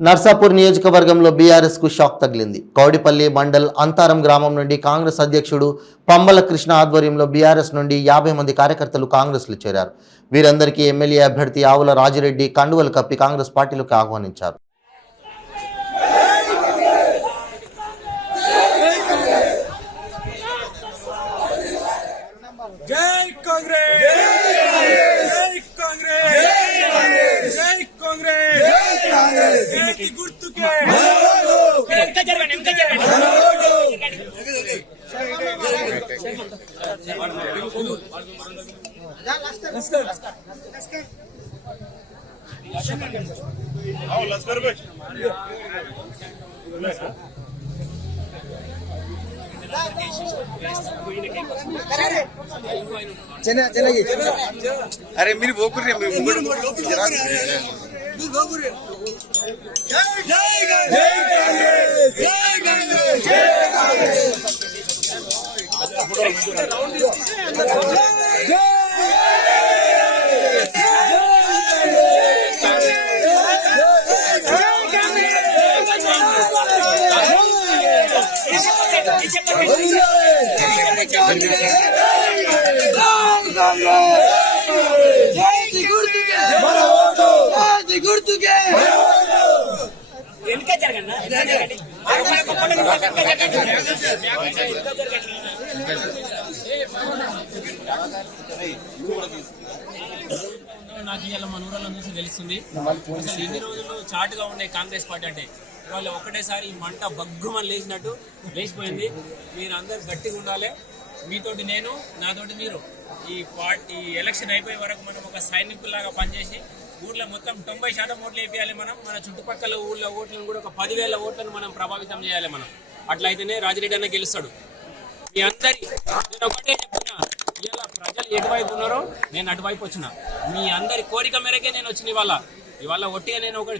నర్సాపూర్ నియోజకవర్గంలో బీఆర్ఎస్ కు షాక్ తగిలింది. కౌడిపల్లి మండల్ అంతారం గ్రామం నుండి కాంగ్రెస్ అధ్యక్షుడు పంబల కృష్ణ ఆధ్వర్యంలో బీఆర్ఎస్ నుండి 50 మంది కార్యకర్తలు కాంగ్రెస్లో చేరారు. వీరందరికీ ఎమ్మెల్యే అభ్యర్థి ఆవుల రాజిరెడ్డి కండువలు కప్పి కాంగ్రెస్ పార్టీలోకి ఆహ్వానించారు. జై కాంగ్రెస్, జై కాంగ్రెస్, జై కాంగ్రెస్, జై కాంగ్రెస్, జై గుర్తుకే अरे मेरी वो कर रही నాకు ఇవాళ మన ఊళ్ళో నుంచి తెలుస్తుంది. అసలు ఎన్ని రోజులు చాటుగా ఉండే కాంగ్రెస్ పార్టీ అంటే ఇవాళ ఒకటేసారి మంట బగ్గుమని లేచినట్టు లేచిపోయింది. మీరు అందరు గట్టిగా ఉండాలి. మీతోటి నేను, నాతోటి మీరు. ఈ ఎలక్షన్ అయిపోయే వరకు మనం ఒక సైనికుల్లాగా పనిచేసి ఊళ్ళో మొత్తం 90% ఓట్లు వేయాలి. మన చుట్టుపక్కల ఊళ్ళో ఓట్లను కూడా ఒక 10,000 ఓట్లను మనం ప్రభావితం చేయాలి. అట్లయితేనే రాజిరెడ్డి అన్న గెలుస్తాడు. మీ అందరి నేను ఒకటే చెప్తున్నా, ఇవాళ ప్రజలు ఎటువైపు ఉన్నారో నేను అటువైపు వచ్చిన. మీ అందరి కోరిక మేరకే నేను వచ్చిన. ఇవాళ ఒట్టిగా నేను ఒక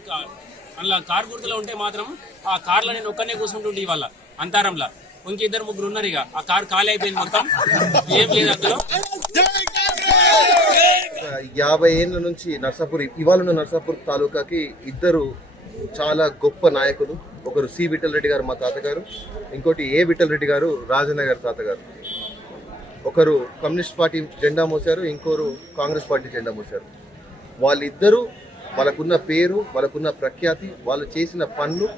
అందులో కారు గుర్తులో ఉంటే మాత్రం ఆ కార్లో నేను ఒక్కనే కూర్చుంటుండే. ఇవాళ అంతారంలో ఇంక 2-3 ఉన్నారు. ఇక ఆ కారు ఖాళీ అయిపోయింది, మొత్తం ఏం లేదు అందులో. 50 ఏళ్ళ నుంచి ఇవాళ నర్సాపూర్ తాలూకాకి ఇద్దరు చాలా గొప్ప నాయకులు. ఒకరు సి విఠల్ రెడ్డి గారు, మా తాతగారు. ఇంకోటి ఏ విఠల్ రెడ్డి గారు, రాజన్న గారు తాతగారు. ఒకరు కమ్యూనిస్ట్ పార్టీ జెండా మోసారు, ఇంకోరు కాంగ్రెస్ పార్టీ జెండా మోసారు. వాళ్ళిద్దరూ వాళ్ళకున్న పేరు, వాళ్ళకున్న ప్రఖ్యాతి, వాళ్ళు చేసిన పనులు,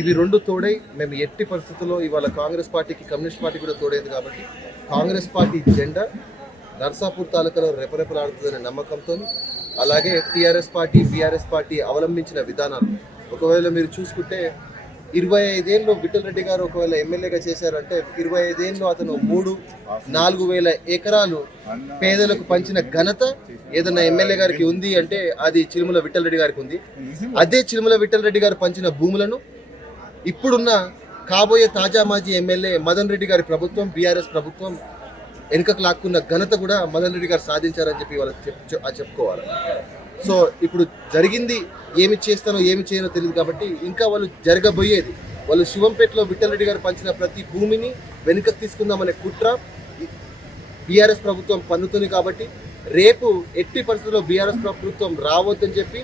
ఇవి రెండు తోడై మేము ఎట్టి పరిస్థితుల్లో ఇవాళ కాంగ్రెస్ పార్టీకి కమ్యూనిస్ట్ పార్టీ కూడా తోడైంది కాబట్టి కాంగ్రెస్ పార్టీ జెండా నర్సాపూర్ తాలూకాలో రెపరెపలాడుతుందనే నమ్మకంతో, అలాగే టీఆర్ఎస్ పార్టీ, బీఆర్ఎస్ పార్టీ అవలంబించిన విధానాలు ఒకవేళ మీరు చూసుకుంటే 25 ఏళ్ళు విఠల్ రెడ్డి గారు ఒకవేళ ఎమ్మెల్యేగా చేశారంటే 25 ఏళ్ళు అతను 3-4 ఎకరాలు పేదలకు పంచిన ఘనత ఏదన్నా ఎమ్మెల్యే గారికి ఉంది అంటే అది చిలుముల విఠల్ రెడ్డి గారికి ఉంది. అదే చిలుముల విఠల్ రెడ్డి గారు పంచిన భూములను ఇప్పుడున్న కాబోయే తాజా మాజీ ఎమ్మెల్యే మదన్ రెడ్డి గారి ప్రభుత్వం, బీఆర్ఎస్ ప్రభుత్వం వెనుకకు లాక్కున్న ఘనత కూడా మదన్ రెడ్డి గారు సాధించారని చెప్పి వాళ్ళు చెప్పుకోవాలి. సో ఇప్పుడు జరిగింది ఏమి చేస్తానో ఏమి చేయనో తెలియదు కాబట్టి ఇంకా వాళ్ళు జరగబోయేది, వాళ్ళు శివంపేటలో విఠల్ రెడ్డి గారు పంచిన ప్రతి భూమిని వెనుకకు తీసుకుందామనే కుట్ర బీఆర్ఎస్ ప్రభుత్వం పన్నుతుంది. కాబట్టి రేపు ఎట్టి పరిస్థితుల్లో బీఆర్ఎస్ ప్రభుత్వం రావద్దని చెప్పి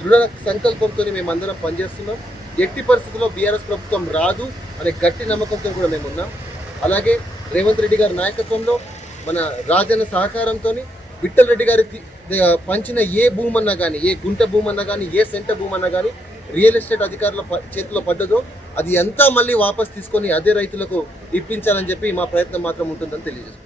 దృఢ సంకల్పంతో మేమందరం పనిచేస్తున్నాం. ఎట్టి పరిస్థితుల్లో బీఆర్ఎస్ ప్రభుత్వం రాదు అనే గట్టి నమ్మకంతో కూడా మేము ఉన్నాం. అలాగే రేవంత్ రెడ్డి గారి నాయకత్వంలో, మన రాజన్న సహకారంతో విఠల్ రెడ్డి గారికి పంచిన ఏ భూమన్నా కానీ, ఏ గుంట భూమన్నా కానీ, ఏ సెంట భూమన్నా కానీ రియల్ ఎస్టేట్ అధికారుల చేతిలో పడ్డదో అది అంతా మళ్ళీ వాపస్ తీసుకొని అదే రైతులకు ఇప్పించాలని చెప్పి మా ప్రయత్నం మాత్రం ఉంటుందని తెలియజేస్తాం.